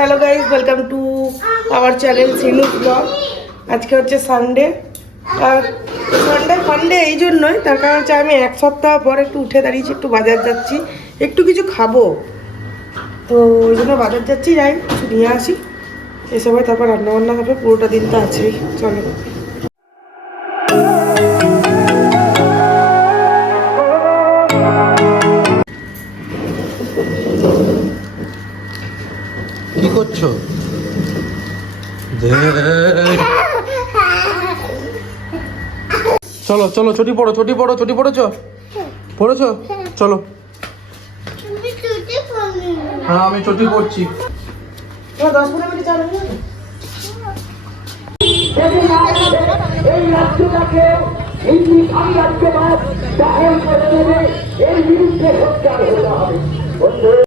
Hello guys, welcome to our channel সিনুস vlog. আজকে হচ্ছে সানডে। আর সানডে এই জন্যই, তার কারণ হচ্ছে আমি এক সপ্তাহ পর একটু উঠে দাঁড়িয়েছি, একটু বাজার যাচ্ছি, একটু কিছু খাবো, তো ওই জন্য বাজার যাচ্ছি। যাই কিছু নিয়ে আসি, এসে তারপর রান্নাবান্না হবে, পুরোটা দিন তো আছেই। চলো। কি করছো? চলো চলো, ছুটি পড়ো, ছুটি পড়ো, ছুটি পড়েছো? পড়েছো? চলো। হ্যাঁ, আমি ছুটি পড়ছি। 10-15 মিনিট চালু হবে।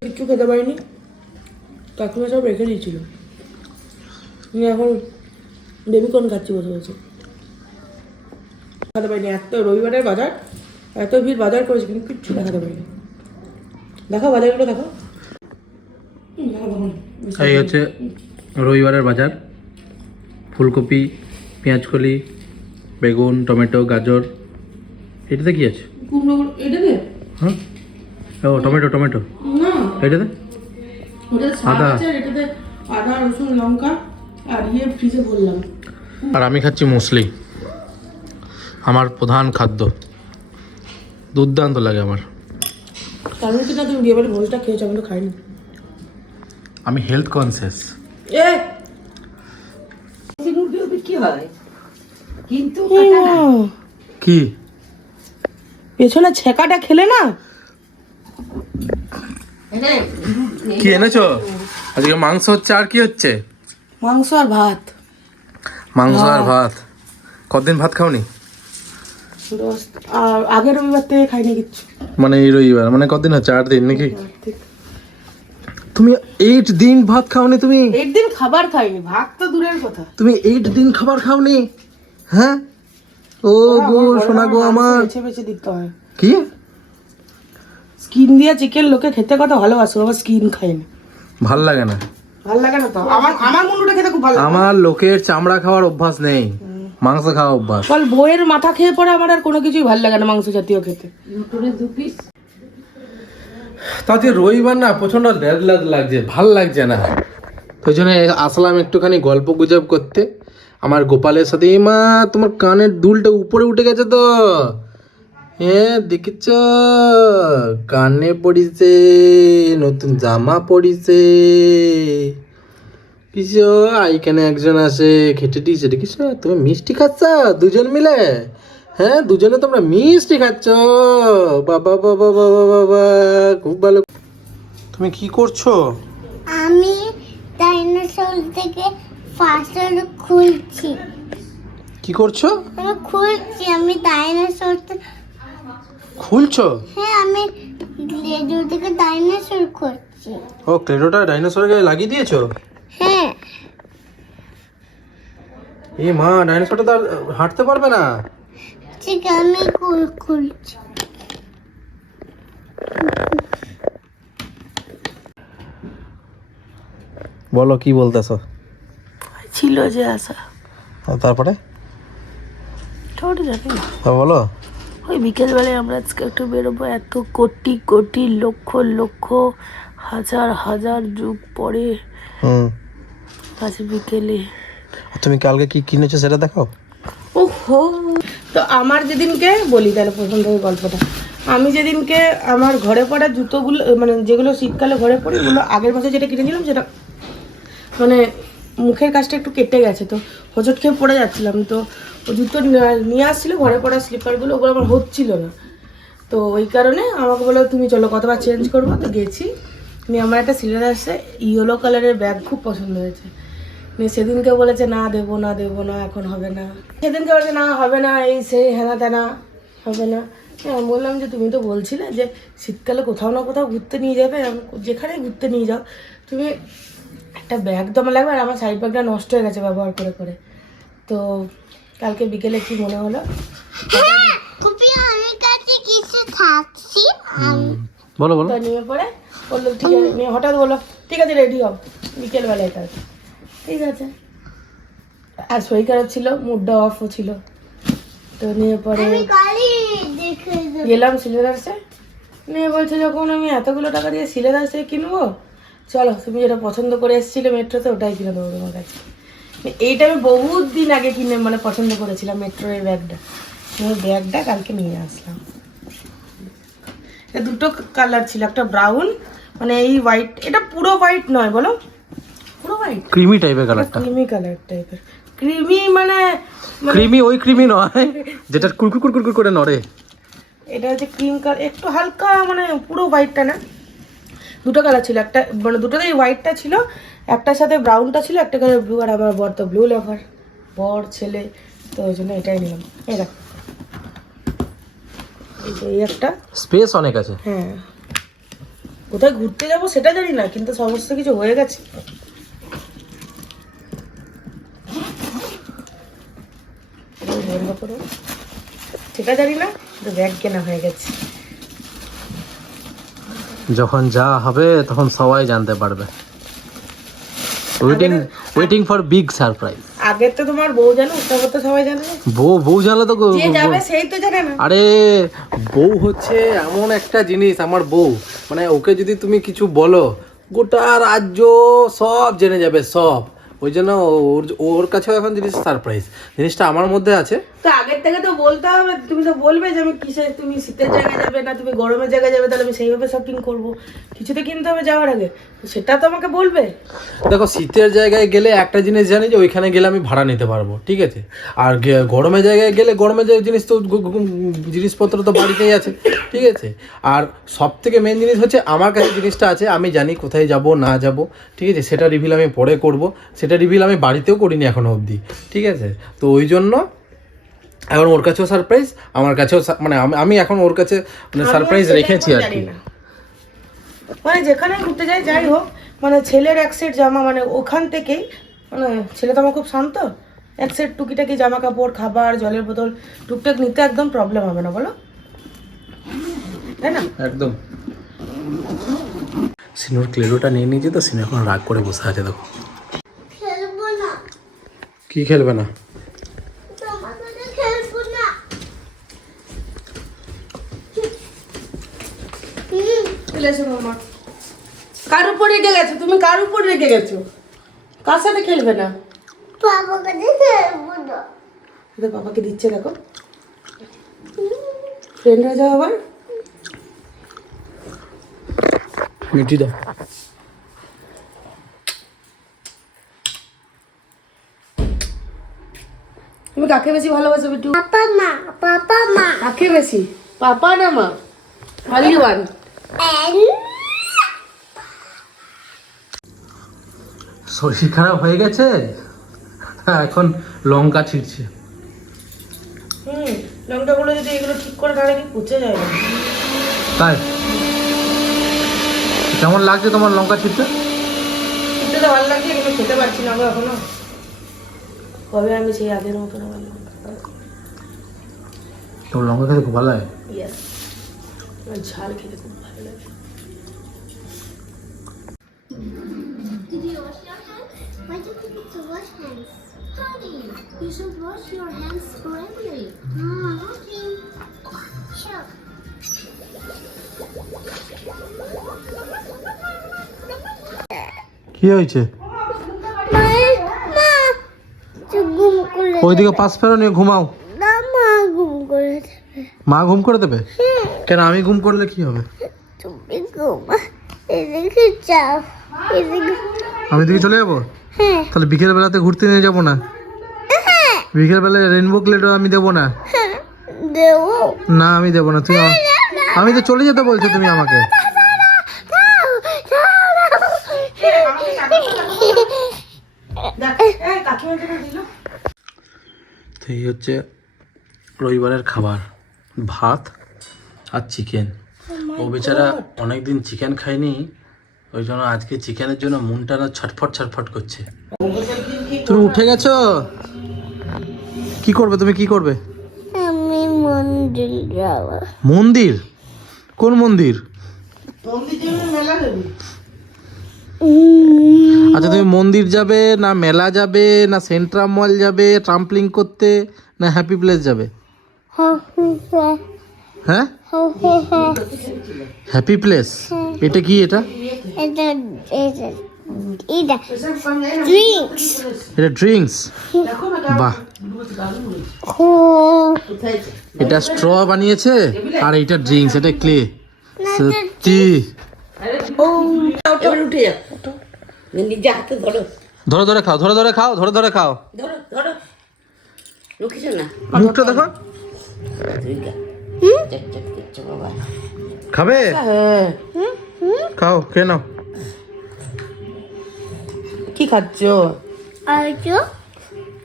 কিচ্ছু খেতে পারিনি, কাকিমা সব রেখে দিয়েছিল। আমি এখন বেবিকর্ন খাচ্ছি বসে বসে। দেখাতে পারিনি, এত রবিবারের বাজার, এত ভিড় বাজার করেছি, কিন্তু কিচ্ছু দেখাতে পারিনি। দেখো বাজারগুলো দেখো। এই হচ্ছে রবিবারের বাজার। ফুলকপি, পেঁয়াজকলি, বেগুন, টমেটো, গাজর। এটাতে কি আছে? এটাতে হ্যাঁ, ও টমেটো, টমেটো না, এটাতে আদা, এটাতে আদা, রসুন, লঙ্কা আর ফ্রিজে ভরলাম। আর আমি খাচ্ছি মুসলি, আমার প্রধান খাদ্য। দুর্দান্ত লাগে আমার। কারণ কি না, তুমি বিয়েবাড়ি ভোজটা খেয়েছো, আমি তো খাইনি। আমি হেলথ কনসিয়াস। কি হয় কিন্তু কি পেছনে ছেকাটা খেলে না। কি এনেছো আজকে? মাংস হচ্ছে, আর কি হচ্ছে? মাংস আর ভাত। মাংস আর ভাত। কতদিন ভাত খাওনি? আর আগের রবিবার থেকে খাইনি কিচ্ছু। মানে এই রবিবার, মানে কতদিন হচ্ছে? 8 দিন নাকি? তুমি 8 দিন ভাত খাওনি? তুমি 8 দিন খাবার খাইনি, ভাত তো দূরের কথা। তুমি 8 দিন খাবার খাওনি? হ্যাঁ, ও গো সোনা গো আমার। বেছে বেছে দিতে হয়। কি স্কিন দিয়া চিকেন লোকে খেতে কত ভালোবাসে, আবার স্কিন খায় না, ভাল লাগে না। ভাল লাগে না তো। আমার মুন্ডুটা খেতে খুব ভালো লাগে। আমার লোকের চামড়া খাওয়ার অভ্যাস নেই, মাংস খাওয়া অভ্যাস। বল, বইয়ের মাথা খেয়ে পরে আমার আর কোনো কিছুই ভালো লাগে না মাংস জাতীয় খেতে। তাতে রবিবার না প্রচন্ড লাগছে, ভাল লাগছে না। ওই জন্য আসলাম একটুখানি গল্প গুজব করতে আমার গোপালের সাথে। এই মা, তোমার কানের দুলটা উপরে উঠে গেছে তো। হ্যাঁ দেখেছ, কানে পড়িছে, নতুন জামা পড়িছে। কিসো এইখানে একজন আসে, খেটে দিয়েছে। দেখিস তুমি মিষ্টি খাচ্ছ দুজন মিলে? হ্যাঁ, দুজনে তোমরা মিষ্টি খাচ্ছ। বাবা বাবা বাবা বাবা, খুব ভালো। তুমি কি করছো? আমি ডাইনোসর থেকে ফাসল খুলছি। কি করছো? আমি ডাইনোসর খুলছো? হ্যাঁ, আমি রেডিও থেকে ডাইনোসর খুলছি। ও, ক্লেডোটা ডাইনোসরের গায়ে লাগিয়ে দিয়েছো? হ্যাঁ, এই মা, ডাইনোসরটা তো আর হাঁটতে পারবে না। ঠিক আমি খুলছি। বলো কি বলতেছো? ছিল যে আশা, তারপরে ছোট জানি না। বলো। ওই বিকেলবেলায় আমরা আজকে একটু বেরোবো, এত কোটি কোটি লক্ষ লক্ষ হাজার হাজার যুগ পরে আজ বিকেলে। তুমি কালকে কি কিনেছো সেটা দেখাও। ওহো, তো আমার যেদিনকে বলি, তাহলে প্রথম থেকে গল্পটা। আমি যেদিনকে আমার ঘরে পড়া জুতোগুলো, মানে যেগুলো শীতকালে ঘরে পড়ি, ওগুলো আগের মাসে যেটা কিনেছিলাম, সেটা মানে মুখের কাজটা একটু কেটে গেছে, তো হোঁচট খেয়ে পড়ে যাচ্ছিলাম। তো ও জুতো নিয়ে আসছিলো, ঘরে পড়া স্লিপারগুলো, ওগুলো আমার হচ্ছিল না। তো ওই কারণে আমাকে বললো তুমি চলো কতবার চেঞ্জ করবো। তো গেছি, আমার একটা সিলের আসছে ইয়েলো কালারের ব্যাগ, খুব পছন্দ হয়েছে। সেদিনকে বলেছে না দেবো না, এখন হবে না। সেদিনকে বলেছে না হবে না, এই সেই হেনা তেনা, হবে না। আমি বললাম যে তুমি তো বলছিলে যে শীতকালে কোথাও না কোথাও ঘুরতে নিয়ে যাবে, যেখানে ঘুরতে নিয়ে যাও, তুমি একটা ব্যাগ তো আমার লাগবে। আর আমার সাইড ব্যাগটা নষ্ট হয়ে গেছে ব্যবহার করে করে। তো কালকে বিকেলে কি মনে হলো, আমার কাছে কিছু থাকছি। বলো বলো। তো নিয়ে পড়ে বললো ঠিক আছে, হঠাৎ বললো ঠিক আছে রেডি হও, বিকেলবেলায় কাজ। ঠিক আছে। আর শরীর খারাপ ছিল, মুডটা অফও ছিল, তো নিয়ে পরে গেলাম সিলেদার্সে। নিয়ে বলছে যখন আমি এতগুলো টাকা দিয়ে সিলেদার্সে কিনবো, চলো তুমি যেটা পছন্দ করে এসেছিলে মেট্রোতে ওটাই কিনে দেবো তোমার কাছে। এইটা আমি বহুত দিন আগে কিনে মানে পছন্দ করেছিলাম মেট্রোর এই ব্যাগটা। ওই ব্যাগটা কালকে নিয়ে আসলাম। দুটো কালার ছিল, একটা ব্রাউন মানে এই হোয়াইট, এটা পুরো হোয়াইট নয় বলো, পুরো হোয়াইট, ক্রিমি টাইপের কালারটা, ক্রিমি কালার টাইপের। ক্রিমি মানে ক্রিমি ওই ক্রিমি নয় যেটা কুরকুর কুরকুর করে নড়ে। এটা হচ্ছে ক্রিম কালার, একটু হালকা মানে পুরো হোয়াইটটা না। দুটো কালার ছিল, একটা মানে দুটোতেই হোয়াইটটা ছিল, একটার সাথে ব্রাউনটা ছিল, একটা কালার ব্লু। আর আমার বর তো ব্লু লাভার, বর ছেলে, তো ওই জন্য এটাই নিলাম। এই দেখো এই একটা স্পেস অনেক আছে। হ্যাঁ, কোথায় ঘুরতে যাবো সেটা জানি না, কিন্তু সমস্ত কিছু হয়ে গেছে। বন্ধ করো, সেটা জানি না, কিন্তু ব্যাগ কেনা হয়ে গেছে। যখন যা হবে তখন সবাই জানতে পারবে। Waiting for big surprise. আগে তো তোমার বউ জানো, ওটা তো সবাই জানে না। বউ জানলে তো যে যাবে সেই তো জানে না। আরে বউ হচ্ছে এমন একটা জিনিস, আমার বউ মানে ওকে যদি তুমি কিছু বলো গোটা রাজ্য সব জেনে যাবে সব। ওই জন্য ওর কাছেও এখন জিনিস সারপ্রাইজ, জিনিসটা আমার মধ্যে আছে। তো আগের থেকে তো বলতে হবে, তুমি তো বলবে যে আমি কিসে, তুমি শীতের জায়গায় যাবে না তুমি গরমের জায়গায় যাবে, তাহলে আমি সেইভাবে শপিং করবো। কিছু তো কিনতে হবে যাওয়ার আগে, তো সেটা তো আমাকে বলবে। দেখো শীতের জায়গায় গেলে একটা জিনিস জানি যে ওইখানে গেলে আমি ভাড়া নিতে পারবো, ঠিক আছে। আর গরমের জায়গায় গেলে গরমের জিনিস তো জিনিসপত্র তো বাড়িতেই আছে, ঠিক আছে। আর সব থেকে মেন জিনিস হচ্ছে আমার কাছে জিনিসটা আছে, আমি জানি কোথায় যাব না যাব, ঠিক আছে। সেটা রিভিল আমি পরে করব, সেটা রিভিল আমি বাড়িতেও করিনি এখনো অবধি, ঠিক আছে। তো ওই জন্য এখন ওর কাছেও সারপ্রাইজ, আমার কাছেও মানে আমি এখন ওর কাছে মানে সারপ্রাইজ রেখেছি আর কি। মানে যেখানে ঘুরতে যাই যাই হোক, মানে ছেলের এক সেট জামা মানে ওখান থেকেই, মানে ছেলে তো আমার খুব শান্ত, এক সেট টুকিটাকি জামা কাপড়, খাবার, জলের বোতল টুকটাক নিতে একদম প্রবলেম হবে না বলো, তাই না? একদম। সিনোর ক্লেরোটা নিয়ে নিয়েছি তো সিনো এখন রাগ করে বসে আছে। দেখো খেলবো না, কি খেলবে না? তোমার সাথে খেলবো না। চলে এসো মামা। কার উপর রেগে গেছো তুমি? কার উপর রেগে গেছো? কার সাথে খেলবে না? বাবা কাছে খেলবো না। তো বাবাকে দিচ্ছে, দেখো ফ্রেন্ড হয়ে যাও আবার। মিটি দাও। তুমি কাকে বেশি ভালোবাসো বিট্টু? পাপা মা, পাপা মা। কাকে বেশি, পাপা না মা? খালি ওয়ান। শরীর খারাপ হয়ে গেছে, এখন লঙ্কা ছিঁড়ছে। লঙ্কাগুলো যদি এগুলো ঠিক করে তাহলে কি পচে যায় না? তাই কেমন লাগছে তোমার লঙ্কা ছিঁড়তে? খেতে তো ভালো লাগছে, কিন্তু খেতে পারছি না গো এখনো। কবে আমি সেই আগের মতন আমার লঙ্কা খাবো? তোমার লঙ্কা খেতে খুব ভালো লাগে? ইয়েস, আমার ঝাল খেতে খুব ভালো লাগে। Did you wash your hands? Why do you need to wash hands? Honey, you should wash your hands regularly. Okay. Sure. কি হয়েছে? মা, ঘুম করে ওইদিকে পাশ ফেরো নিয়ে ঘুমাও। না, মা ঘুম করে দেবে। মা ঘুম করে দেবে? কেন, আমি ঘুম করলে কি হবে? তুমি ঘুমা, এদিকে যাও, এদিকে। আমি এদিকে চলে যাবো? হ্যাঁ, তাহলে বিকেল বেলাতে ঘুরতে নিয়ে যাবো না? বিকেল বেলায় রেনবো ক্লেটও আমি দেবো না। দেবো। না আমি দেবো না, তুমি আমি তো চলে যেতে বলছো তুমি আমাকে। তো এই হচ্ছে রবিবারের খাবার, ভাত আর চিকেন। ও বেচারা অনেকদিন চিকেন খায়নি, ওই জন্য আজকে চিকেনের জন্য মনটা না ছটফট ছটফট করছে। তুমি উঠে গেছো? কি করবে তুমি, কি করবে? আমি মন্দির যাব। মন্দির? কোন মন্দির? মন্দির যাবে, মেলা যাবে? আচ্ছা তুমি মন্দির যাবে না মেলা যাবে না সেন্ট্রাম মল যাবে ট্রাম্পলিং করতে না হ্যাপি প্লেস যাবে? হ্যাঁ হ্যাপি প্লেস এটা কি এটা? Drinks. এটা ড্রিঙ্কস। বাহ, এটা স্ট্র বানিয়েছে আর এটা ড্রিঙ্কস, এটা ক্লে। সত্যি এবার উঠে যাও নিজে হাতে ধরো ধরে ধরে খাও, ধরে ধরে খাও, ধরে ধরে খাও। ধরো ধরো রুখিস না মুখটা দেখো, তুই গা চট চট করছো বাবা খাবে? হ্যাঁ, খাও, খেয়ে নাও। কি খাচ্ছ? Are you?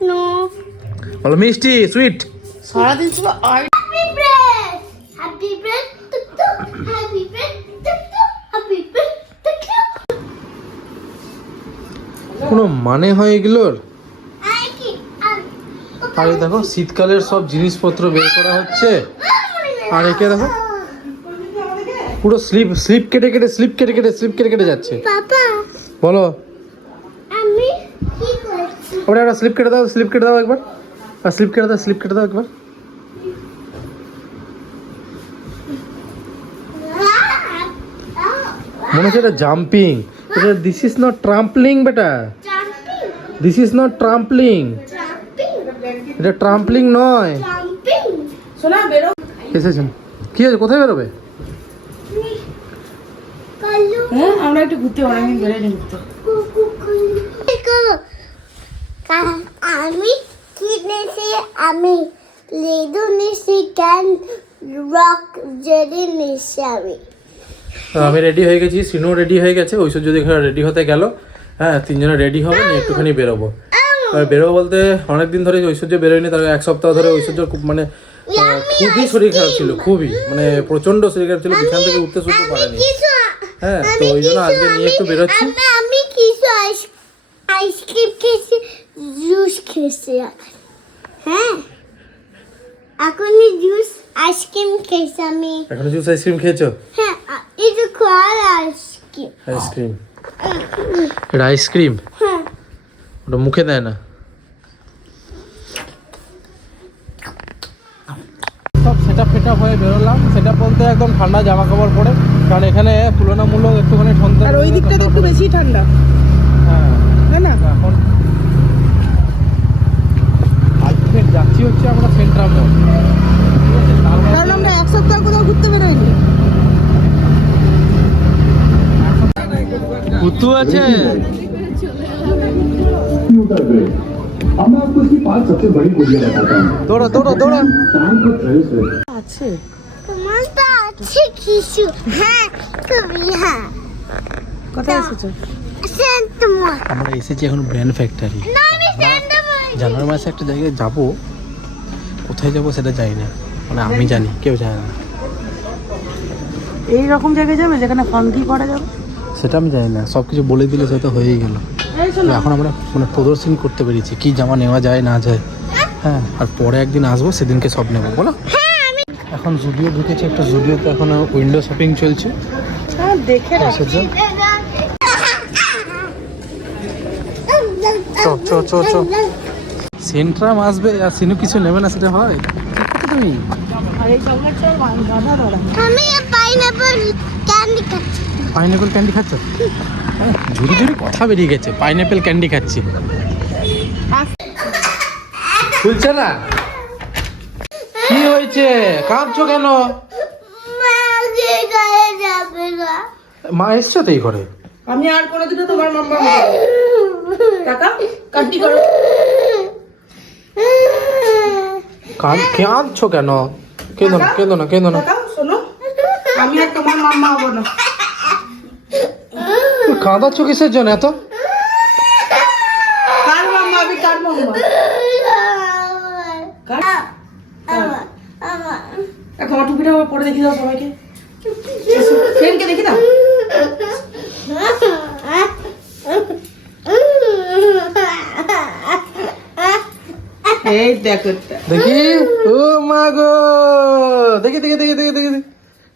No. বলো মিষ্টি, সুইট। সারাদিন শুধু আর Happy birthday! Happy birthday! Happy birthday! Happy birthday! কোনো মানে হয় এগুলোর? I keep. আর এই দেখো শীতকালের সব জিনিসপত্র বের করা হচ্ছে। আর একে দেখো পুরো স্লিপ কেটে কেটে যাচ্ছে। Papa, বলো, আমি কি করছি? ওটা একটা স্লিপ কেটে দাও একবার, আর স্লিপ কেটে দাও একবার। মনে হচ্ছে এটা জাম্পিং। এটা দিস ইজ নট ট্রাম্পলিং বেটা, Jumping, this is not trampling. jumping, এটা ট্রাম্পলিং নয়। jumping. শোনা বেরো। এসেছেন, কি আছে, কোথায় বেরোবে? কালু হ্যাঁ, আমরা একটু ঘুরতে অনেকদিন বেরোয়নি ঘুরতে। কুকু কালু আমি কিনেছি আমি লেদু নিছি ক্যান রক জেলি নিছি আমি আমি রেডি হয়ে গেছি, সিনু রেডি হয়ে গেছে, ঐশ্বর্য দেখে রেডি হতে গেল। হ্যাঁ, তিনজনে রেডি হবো নিয়ে একটুখানি বেরোবো। আর বেরোবো বলতে অনেকদিন ধরে ঐশ্বর্য বেরোয়নি, তার এক সপ্তাহ ধরে ঐশ্বর্য খুব মানে খুবই শরীর খারাপ ছিল, খুবই মানে প্রচন্ড শরীর খারাপ ছিল, বিছানা থেকে উঠতে শুতে পারেনি। হ্যাঁ, তো ওই জন্য আজকে নিয়ে একটু বেরোচ্ছি। আমি কিছু আইসক্রিম খেয়েছি জুস খেয়েছি হ্যাঁ এখনই জুস আইসক্রিম খেয়েছি আমি এখন জুস আইসক্রিম খেয়েছো? হ্যাঁ এই যে খাওয়ার আইসক্রিম আইসক্রিম, এটা আইসক্রিম, হ্যাঁ ওটা মুখে দেয় না। সব সেটা হয়ে বেরোলাম। সেটা বলতে একদম ঠান্ডা জামা কাপড় পরে, কারণ এখানে তুলনামূলক একটুখানি ঠান্ডা। আর ওই দিকটা তো একটু বেশি ঠান্ডা, হ্যাঁ, তাই না? এখন আজকে যাচ্ছি হচ্ছে আমরা সেন্ট্রাম মল, ঠিক আছে? কারণ আমরা এক সপ্তাহ কোথাও ঘুরতে বেরোয়নি। কুতু আছে, अब मैं आपको इसकी 5 सबसे बड़ी गोलियां बताता हूँ। দৌড়া দৌড়া দৌড়া। काम को ट्रेस है। আছে তোমার তো আছে কিছু হ্যাঁ তুমি হ্যাঁ কোথায় এসেছো? সেন্টমল আমরা এসেছি এখন ব্র্যান্ড ফ্যাক্টরি। না আমি সেন্টমল জানুয়ারি মাসে একটা জায়গায় যাব, কোথায় যাব সেটা জানি না, মানে আমি জানি, কেউ জানে না। এই রকম জায়গায় যাবে যেখানে ফাঙ্কি করা যাবে? সেটা আমি জানি না, সব কিছু বলে দিলে সেটা হয়েই গেল। এই শোনো, এখন আমরা মানে প্রদর্শন করতে পেরেছি কি জামা নেওয়া যায় না যায়। হ্যাঁ, আর পরে একদিন আসবো, সেদিনকে সব নেবো, বলো। এখন জুডিও ঢুকেছে, একটা জুডিওতে এখন উইন্ডো শপিং চলছে। হ্যাঁ দেখে রাখ। চ চ চ চ সেন্ট্রাম আসবে আর সিনু কিছু নেবে না, সেটা হয়? তুমি আর এই চকলেটটা গাধা ধরা। আমি পাইনাপল ক্যান্ডি খাচ্ছি পাইনাপেল ক্যান্ডি খাচ্ছ? ঝুড়ি ঝুড়ি কথা বেরিয়ে গেছে, পাইনাপেল ক্যান্ডি খাচ্ছি। খুলছে না, কি হয়েছে, কাঁদছো কেন? মাকে গায়ে যাবে না মা এসছো তো এই ঘরে? আমি আর কোনোদিনও তোমার মাম্মা টাকা কাটি করো। কাঁদছো কেন? কেঁদো না কেঁদো না কেঁদো না। টাকা শোনো, আমি আর তোমার মাম্মা হবো না। কাঁদাচ্ছ কিসের জন্য এত? কার মাম্মা? আমি কার মাম্মা? কার? এখন আমার টুপিটা পরে দেখি দাও সবাইকে, ফ্রেন্ডকে দেখি দাও। এই দেখো দেখি, ও মা গো, দেখি দেখি দেখি দেখি দেখি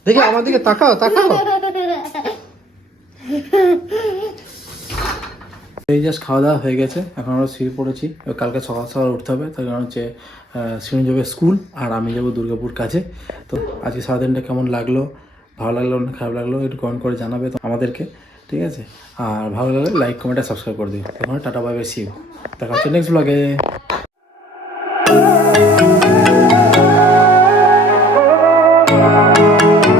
দেখি, আমার দিকে তাকাও তাকাও। এই জাস্ট খাওয়া দাওয়া হয়ে গেছে, এখন আমরা শুয়ে পড়েছি। এবার কালকে সকাল সকাল উঠতে হবে, তার কারণ হচ্ছে শ্রীন যাবে স্কুল আর আমি যাবো দুর্গাপুর কাজে। তো আজকে সারাদিনটা কেমন লাগলো, ভালো লাগলো না খারাপ লাগলো একটু কমেন্ট করে জানাবে তো আমাদেরকে, ঠিক আছে? আর ভালো লাগলে লাইক কমেন্ট আর সাবস্ক্রাইব করে দিও। এখন tata bye bye, see you, দেখা হচ্ছে নেক্সট ব্লগে।